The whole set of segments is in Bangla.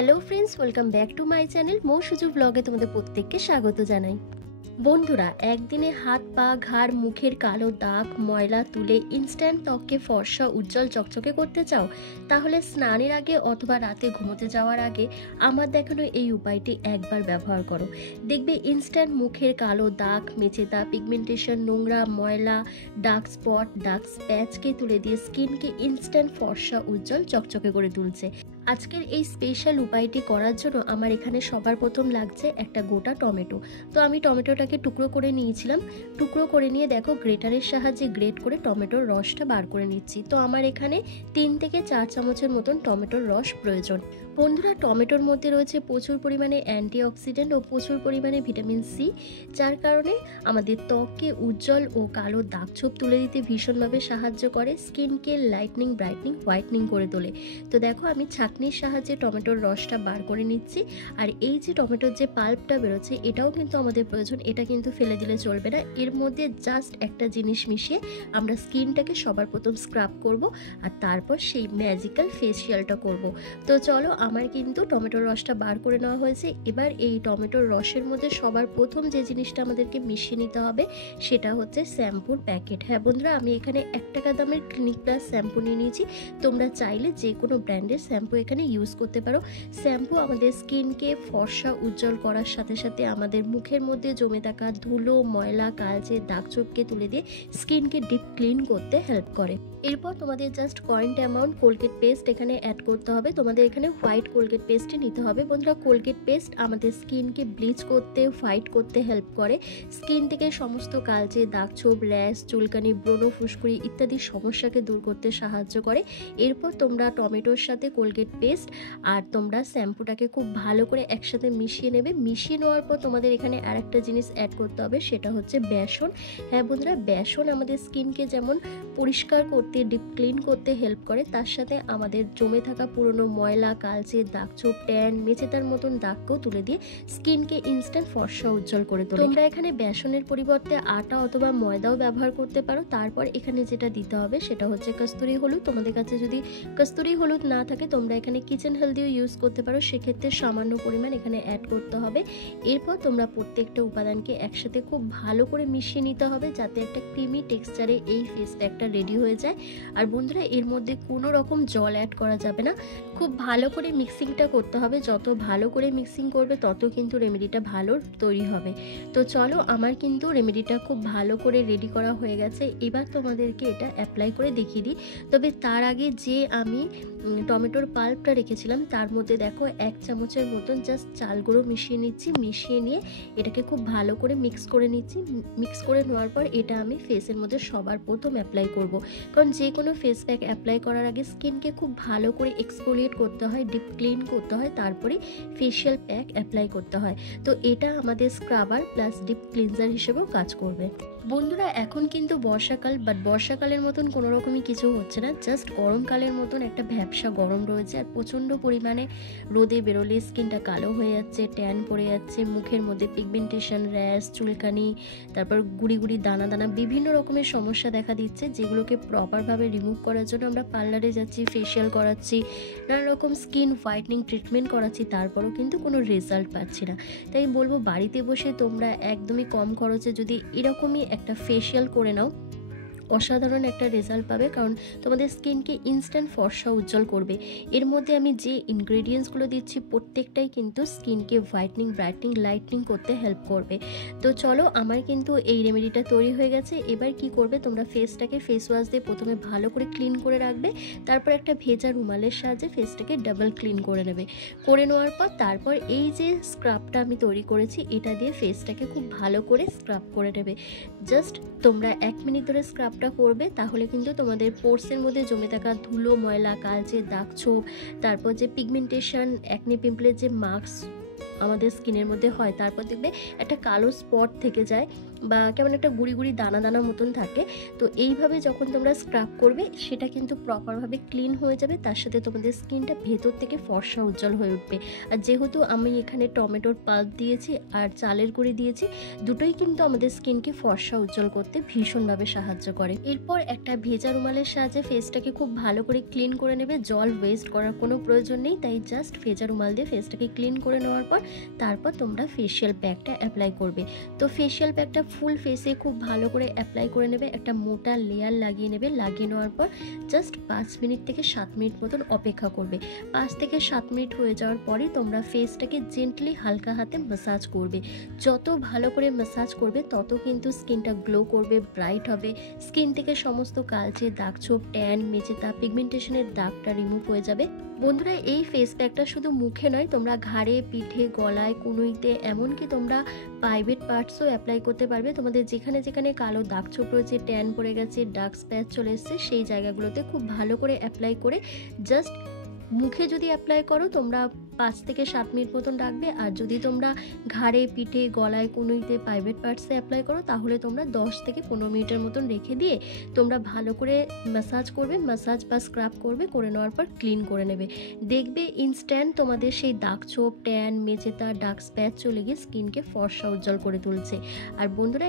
Hello friends, welcome back to my channel Mo Suju ব্লগে তোমাদের প্রত্যেককে স্বাগত জানাই। বন্ধুরা, একদিনে হাত পা ঘাড় মুখের কালো দাগ ময়লা তুলে ইনস্ট্যান্ট ত্বককে ফর্সা উজ্জ্বল চকচকে করতে চাও? তাহলে স্নানের আগে অথবা রাতে ঘুমোতে যাওয়ার আগে আমার দেখানো এই উপায়টি একবার ব্যবহার করো। দেখবে ইনস্ট্যান্ট মুখের কালো দাগ মেচেদা পিগমেন্টেশন নোংরা ময়লা ডার্ক স্পট ডার্ক স্প্যাচকে তুলে দিয়ে স্কিনকে ইনস্ট্যান্ট ফর্সা উজ্জ্বল চকচকে করে তুলছে। আজকের এই স্পেশাল উপায়টি করার জন্য আমার এখানে সবার প্রথম লাগছে একটা গোটা টমেটো। তো আমি টমেটোটাকে টুকরো করে নিয়েছিলাম। টুকরো করে নিয়ে দেখো গ্রেটারের সাহায্যে গ্রেট করে টমেটোর রসটা বার করে নিচ্ছি। তো আমার এখানে 3 থেকে 4 চামচের মতন টমেটোর রস প্রয়োজন। বন্ধুরা, টমেটোর মধ্যে রয়েছে প্রচুর পরিমাণে অ্যান্টিঅক্সিডেন্ট ও প্রচুর পরিমাণে ভিটামিন সি, যার কারণে আমাদের ত্বককে উজ্জ্বল ও কালো দাগছোপ তুলে দিতে ভীষণভাবে সাহায্য করে, স্কিনকে লাইটনিং ব্রাইটনিং হোয়াইটনিং করে তোলে। তো দেখো আমি ছাঁকনির সাহায্যে টমেটোর রসটা বার করে নিচ্ছি। আর এই যে টমেটোর যে পাল্পটা বেরোচ্ছে এটাও কিন্তু আমাদের প্রয়োজন, এটা কিন্তু ফেলে দিলে চলবে না। এর মধ্যে জাস্ট একটা জিনিস মিশিয়ে আমরা স্কিনটাকে সবার প্রথম স্ক্রাব করব আর তারপর সেই ম্যাজিক্যাল ফেসিয়ালটা করব। তো চলো, আমার কিন্তু টমেটোর রসটা বার করে নেওয়া হয়েছে। এবার এই টমেটোর রসের মধ্যে সবার প্রথম যে জিনিসটা আমাদেরকে মিশিয়ে নিতে হবে সেটা হচ্ছে শ্যাম্পুর প্যাকেট। হ্যাঁ বন্ধুরা, আমি এখানে 1 টাকা দামের ক্লিনিক প্লাস শ্যাম্পু নিয়ে নিয়েছি। তোমরা চাইলে যে কোনো ব্র্যান্ডের শ্যাম্পু এখানে ইউজ করতে পারো। শ্যাম্পু আমাদের স্কিনকে ফর্সা উজ্জ্বল করার সাথে সাথে আমাদের মুখের মধ্যে জমে থাকা ধুলো ময়লা কালচে দাগছোপকে তুলে দিয়ে স্কিনকে ডিপ ক্লিন করতে হেল্প করে। এরপর তোমাদের জাস্ট কয়েন্ট অ্যামাউন্ট কোলগেট পেস্ট এখানে অ্যাড করতে হবে। তোমাদের এখানে হোয়াইট কোলগেট পেস্টই নিতে হবে। বন্ধুরা, কোলগেট পেস্ট আমাদের স্কিনকে ব্লিচ করতে হোয়াইট করতে হেল্প করে, স্কিন থেকে সমস্ত কালচে দাগছোপ র্যাশ চুলকানি ব্রণ ফুসকুড়ি ইত্যাদি সমস্যাকে দূর করতে সাহায্য করে। এরপর তোমরা টমেটোর সাথে কোলগেট পেস্ট আর তোমরা শ্যাম্পুটাকে খুব ভালো করে একসাথে মিশিয়ে নেবে। মিশিয়ে নেওয়ার পর তোমাদের এখানে আরেকটা জিনিস অ্যাড করতে হবে, সেটা হচ্ছে বেসন। হ্যাঁ বন্ধুরা, বেসন আমাদের স্কিনকে যেমন পরিষ্কার করতে ডিপ ক্লিন করতে হেল্প করে, তার সাথে আমাদের জমে থাকা পুরনো ময়লা কালচে দাগছোপ ট্যান মেচেদার মতন দাগকেও তুলে দিয়ে স্কিনকে ইনস্ট্যান্ট ফর্সা উজ্জ্বল করে তোলে। তোমরা এখানে বেসনের পরিবর্তে আটা অথবা ময়দাও ব্যবহার করতে পারো। তারপর এখানে যেটা দিতে হবে সেটা হচ্ছে কস্তুরি হলুদ। তোমাদের কাছে যদি কস্তুরি হলুদ না থাকে তোমরা এখানে কিচেন হেলদিও ইউজ করতে পারো, সেক্ষেত্রে সামান্য পরিমাণ এখানে অ্যাড করতে হবে। এরপর তোমরা প্রত্যেকটা উপাদানকে একসাথে খুব ভালো করে মিশিয়ে নিতে হবে যাতে একটা ক্রিমি টেক্সচারে এই ফেস প্যাকটা রেডি হয়ে যায়। আর বন্ধুরা, এর মধ্যে কোনো রকম জল অ্যাড করা যাবে না, খুব ভালো করে মিক্সিংটা করতে হবে। যত ভালো করে মিক্সিং করবে তত কিন্তু রেমেডিটা ভালো তৈরি হবে। তো চলো, আমার কিন্তু রেমেডিটা খুব ভালো করে রেডি করা হয়ে গেছে। এবার তোমাদেরকে এটা অ্যাপ্লাই করে দেখিয়ে দিই। তবে তার আগে যে আমি টমেটোর পাল্পটা রেখেছিলাম তার মধ্যে দেখো 1 চামচের মতন জাস্ট চাল গুঁড়ো মিশিয়ে নিচ্ছি। মিশিয়ে নিয়ে এটাকে খুব ভালো করে মিক্স করে নিচ্ছি। মিক্স করে নেওয়ার পর এটা আমি ফেসের মধ্যে সবার প্রথম অ্যাপ্লাই করব, কারণ যে কোনো ফেস প্যাক অ্যাপ্লাই করার আগে স্কিনকে খুব ভালো করে এক্সফোলিয়েট করতে হয়, ডিপ ক্লিন করতে হয়, তারপরে ফেশিয়াল প্যাক অ্যাপ্লাই করতে হয়। তো এটা আমাদের স্ক্রাবার প্লাস ডিপ ক্লিনজার হিসেবেও কাজ করবে। বন্ধুরা, এখন কিন্তু বর্ষাকাল, বাট বর্ষাকালের মতন কোনো রকমই কিছু হচ্ছে না, জাস্ট গরমকালের মতন একটা ভ্যাপসা গরম রয়েছে। আর প্রচণ্ড পরিমাণে রোদে বেরোলে স্কিনটা কালো হয়ে যাচ্ছে, ট্যান পড়ে যাচ্ছে, মুখের মধ্যে পিগমেন্টেশন র্যাশ চুলকানি তারপর গুড়ি গুড়ি দানা দানা বিভিন্ন রকমের সমস্যা দেখা দিচ্ছে, যেগুলোকে প্রপারভাবে রিমুভ করার জন্য আমরা পার্লারে যাচ্ছি, ফেশিয়াল করাচ্ছি, নানা রকম স্কিন হোয়াইটনিং ট্রিটমেন্ট করাচ্ছি, তারপরও কিন্তু কোনো রেজাল্ট পাচ্ছি না। তাই বলবো বাড়িতে বসে তোমরা একদমই কম খরচে যদি এরকমই একটা ফেশিয়াল করে নাও, অসাধারণ একটা রেজাল্ট পাবে, কারণ তোমাদের স্কিনকে ইনস্ট্যান্ট ফর্সা উজ্জ্বল করবে। এর মধ্যে আমি যে ইনগ্রেডিয়েন্টসগুলো দিচ্ছি প্রত্যেকটাই কিন্তু স্কিনকে হোয়াইটনিং ব্রাইটনিং লাইটনিং করতে হেল্প করবে। তো চলো, আমার কিন্তু এই রেমেডিটা তৈরি হয়ে গেছে। এবার কি করবে, তোমরা ফেসটাকে ফেস ওয়াশ দিয়ে প্রথমে ভালো করে ক্লিন করে রাখবে, তারপর একটা ভেজা রুমালের সাহায্যে ফেসটাকে ডাবল ক্লিন করে নেবে। করে নেওয়ার পর তারপর এই যে স্ক্রাবটা আমি তৈরি করেছি এটা দিয়ে ফেসটাকে খুব ভালো করে স্ক্রাব করে নেবে। জাস্ট তোমরা 1 মিনিট ধরে স্ক্রাব করবে, তাহলে কিন্তু তোমাদের পোর্সের মধ্যে জমে থাকা ধুলো ময়লা কালচে দাগছোপ তারপর যে পিগমেন্টেশন অ্যাকনে পিম্পলের যে মার্কস আমাদের স্কিনের মধ্যে হয়, তারপর দেখবে একটা কালো স্পট থেকে যায়, বা কেমন একটা গুড়ি গুড়ি দানা দানা মতন থাকে। তো এইভাবে যখন তোমরা স্ক্রাব করবে সেটা কিন্তু প্রপারভাবে ক্লিন হয়ে যাবে, তার সাথে তোমাদের স্কিনটা ভেতর থেকে ফর্সা উজ্জ্বল হয়ে উঠবে। আর যেহেতু আমি এখানে টমেটোর পাল্প দিয়েছি আর চালের গুঁড়ি দিয়েছি, দুটোই কিন্তু আমাদের স্কিনকে ফর্সা উজ্জ্বল করতে ভীষণভাবে সাহায্য করে। এরপর একটা ভেজা রুমালের সাহায্যে ফেসটাকে খুব ভালো করে ক্লিন করে নেবে। জল ওয়েস্ট করার কোনো প্রয়োজন নেই, তাই জাস্ট ভেজা রুমাল দিয়ে ফেসটাকে ক্লিন করে নেওয়ার পর তারপর তোমরা ফেসিয়াল প্যাকটা অ্যাপ্লাই করবে। তো ফেসিয়াল প্যাকটা ফুল ফেসে খুব ভালো করে অ্যাপ্লাই করে নেবে, একটা মোটা লেয়ার লাগিয়ে নেবে। লাগিয়ে নেওয়ার পর জাস্ট 5 মিনিট থেকে 7 মিনিট মতন অপেক্ষা করবে। 5 থেকে 7 মিনিট হয়ে যাওয়ার পরই তোমরা ফেসটাকে জেন্টলি হালকা হাতে ম্যাসাজ করবে। যত ভালো করে ম্যাসাজ করবে তত কিন্তু স্কিনটা গ্লো করবে, ব্রাইট হবে। স্কিন থেকে সমস্ত কালচে দাগ ছোপ, ট্যান, মেচেতা, পিগমেন্টেশনের দাগটা রিমুভ হয়ে যাবে। বন্ধুরা, এই ফেস প্যাকটা শুধু মুখে নয়, তোমরা ঘাড়ে, পিঠে, গলায়, কনুইতে, এমনকি তোমরা প্রাইভেট পার্টসও অ্যাপ্লাই করতে পারবে। তোমাদের যেখানে যেখানে কালো দাগ ছোপ রয়েছে, ট্যান পড়ে গেছে, ডার্ক স্প্যাচ চলে এসছে, সেই জায়গাগুলোতে খুব ভালো করে অ্যাপ্লাই করে জাস্ট মুখে যদি অ্যাপ্লাই করো তোমরা 5 থেকে 7 মিনিট মতন রাখবে। আর যদি তোমরা ঘাড়ে, পিঠে, গলায়, কনুইতে, প্রাইভেট পার্টসে অ্যাপ্লাই করো তাহলে তোমরা 10 থেকে 15 মিনিটের মতন রেখে দিয়ে তোমরা ভালো করে ম্যাসাজ করবে, ম্যাসাজ বা স্ক্রাব করবে, করে নেওয়ার পর ক্লিন করে নেবে। দেখবে ইনস্ট্যান্ট তোমাদের সেই দাগ ছোপ, ট্যান, মেচেতা, ডার্ক স্প্যাচ চলে গিয়ে স্কিনকে ফর্সা উজ্জ্বল করে তুলছে। আর বন্ধুরা,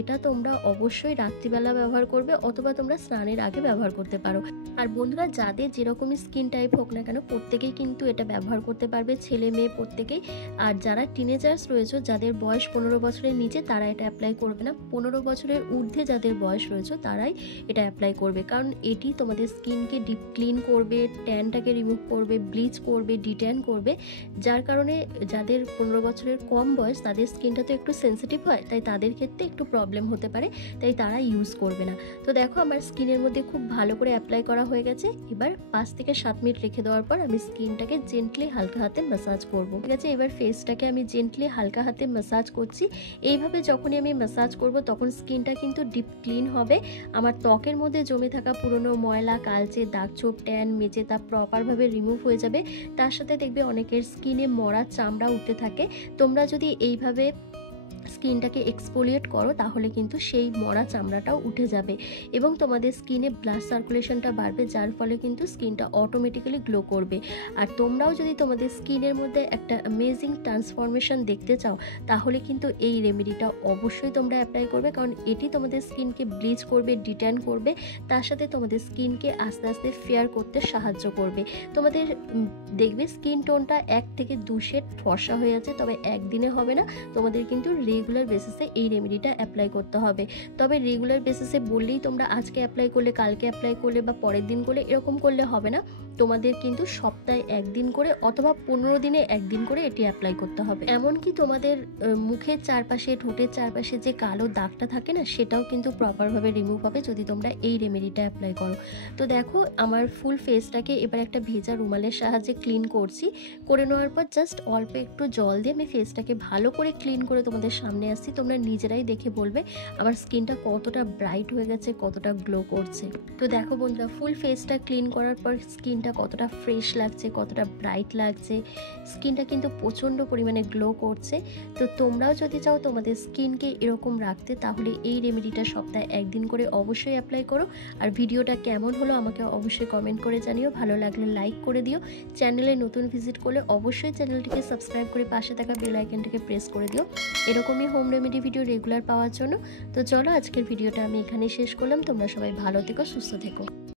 এটা তোমরা অবশ্যই রাত্রিবেলা ব্যবহার করবে অথবা তোমরা স্নানের আগে ব্যবহার করতে পারো। আর বন্ধুরা, যাদের যেরকমই স্কিন টাইপ হোক না কেন প্রত্যেকেই কিন্তু এটা ব্যবহার করতে পারবে, ছেলে মেয়ে প্রত্যেকেই। আর যারা টিনেজার্স রয়েছে, যাদের বয়স 15 বছরের নিচে, তারা এটা অ্যাপ্লাই করবে না। 15 বছরের ঊর্ধ্বে যাদের বয়স রয়েছে তারাই এটা অ্যাপ্লাই করবে, কারণ এটি তোমাদের স্কিনকে ডিপ ক্লিন করবে, ট্যানটাকে রিমুভ করবে, ব্লিচ করবে, ডিট্যান করবে। যার কারণে যাদের 15 বছরের কম বয়স তাদের স্কিনটা তো একটু সেন্সিটিভ হয়, তাই তাদের ক্ষেত্রে একটু প্রবলেম হতে পারে, তাই তারা ইউজ করবে না। তো দেখো, আমার স্কিনের মধ্যে খুব ভালো করে অ্যাপ্লাই করা হয়ে গেছে। এবার 5 থেকে 7 মিনিট রেখে দেওয়ার পর আমি স্কিনটাকে জেন্টলি হালকা হাতে ম্যাসাজ করব। ঠিক আছে, এবার ফেসটাকে আমি জেন্টলি হালকা হাতে ম্যাসাজ করছি। এইভাবে যখনই আমি ম্যাসাজ করব তখন স্কিনটা কিন্তু ডিপ ক্লিন হবে। আমার ত্বকের মধ্যে জমে থাকা পুরনো ময়লা, কালচে দাগ ছোপ, ট্যান, মেচেতা প্রপারভাবে রিমুভ হয়ে যাবে। তার সাথে দেখবে অনেকের স্কিনে মরা চামড়া উঠতে থাকে। তোমরা যদি এইভাবে স্কিনটাকে এক্সফোলিয়েট করো তাহলে কিন্তু সেই মরা চামড়াটাও উঠে যাবে এবং তোমাদের স্কিনে ব্লাড সার্কুলেশনটা বাড়বে, যার ফলে কিন্তু স্কিনটা অটোমেটিক্যালি গ্লো করবে। আর তোমরাও যদি তোমাদের স্কিনের মধ্যে একটা অ্যামেজিং ট্রান্সফরমেশন দেখতে চাও তাহলে কিন্তু এই রেমেডিটা অবশ্যই তোমরা অ্যাপ্লাই করবে, কারণ এটি তোমাদের স্কিনকে ব্লিচ করবে, ডিট্যান করবে, তার সাথে তোমাদের স্কিনকে আস্তে আস্তে ফেয়ার করতে সাহায্য করবে। তোমাদের দেখবে স্কিন টোনটা 1 থেকে 2 শেড ফর্সা হয়ে আছে, তবে একদিনে হবে না, তোমাদের কিন্তু রেগুলার বেসিসে এই রেমেডিটা অ্যাপ্লাই করতে হবে। তবে রেগুলার বেসিসে বললেই তোমরা আজকে অ্যাপ্লাই করলে, কালকে অ্যাপ্লাই করলে বা পরের দিন করলে এরকম করলে হবে না। তোমাদের কিন্তু সপ্তাহে 1 দিন করে অথবা 15 দিনে 1 দিন করে এটি অ্যাপ্লাই করতে হবে। এমনকি তোমাদের মুখের চারপাশে, ঠোঁটের চারপাশে যে কালো দাগটা থাকে না, সেটাও কিন্তু প্রপারভাবে রিমুভ হবে যদি তোমরা এই রেমেডিটা অ্যাপ্লাই করো। তো দেখো, আমার ফুল ফেসটাকে এবার একটা ভেজা রুমালের সাহায্যে ক্লিন করছি। করে নেওয়ার পর জাস্ট অল্প একটু জল দিয়ে আমি ফেসটাকে ভালো করে ক্লিন করে তোমাদের সামনে আসছি। তোমরা নিজেরাই দেখে বলবে আমার স্কিনটা কতটা ব্রাইট হয়ে গেছে, কতটা গ্লো করছে। তো দেখো বন্ধুরা, ফুল ফেসটা ক্লিন করার পর স্কিনটা কতটা ফ্রেশ লাগছে, কতটা ব্রাইট লাগছে, স্কিনটা কিন্তু প্রচণ্ড পরিমাণে গ্লো করছে। তো তোমরাও যদি চাও তোমাদের স্কিনকে এরকম রাখতে তাহলে এই রেমেডিটা সপ্তাহে 1 দিন করে অবশ্যই অ্যাপ্লাই করো। আর ভিডিওটা কেমন হলো আমাকে অবশ্যই কমেন্ট করে জানিও, ভালো লাগলে লাইক করে দিও। চ্যানেলে নতুন ভিজিট করলে অবশ্যই চ্যানেলটিকে সাবস্ক্রাইব করে পাশে থাকা বেল আইকনটাকে প্রেস করে দিও এরকমই হোম রেমেডি ভিডিও রেগুলার পাওয়ার জন্য। তো চলো, আজকের ভিডিওটা আমি এখানেই শেষ করলাম। তোমরা সবাই ভালো থেকো, সুস্থ থেকো।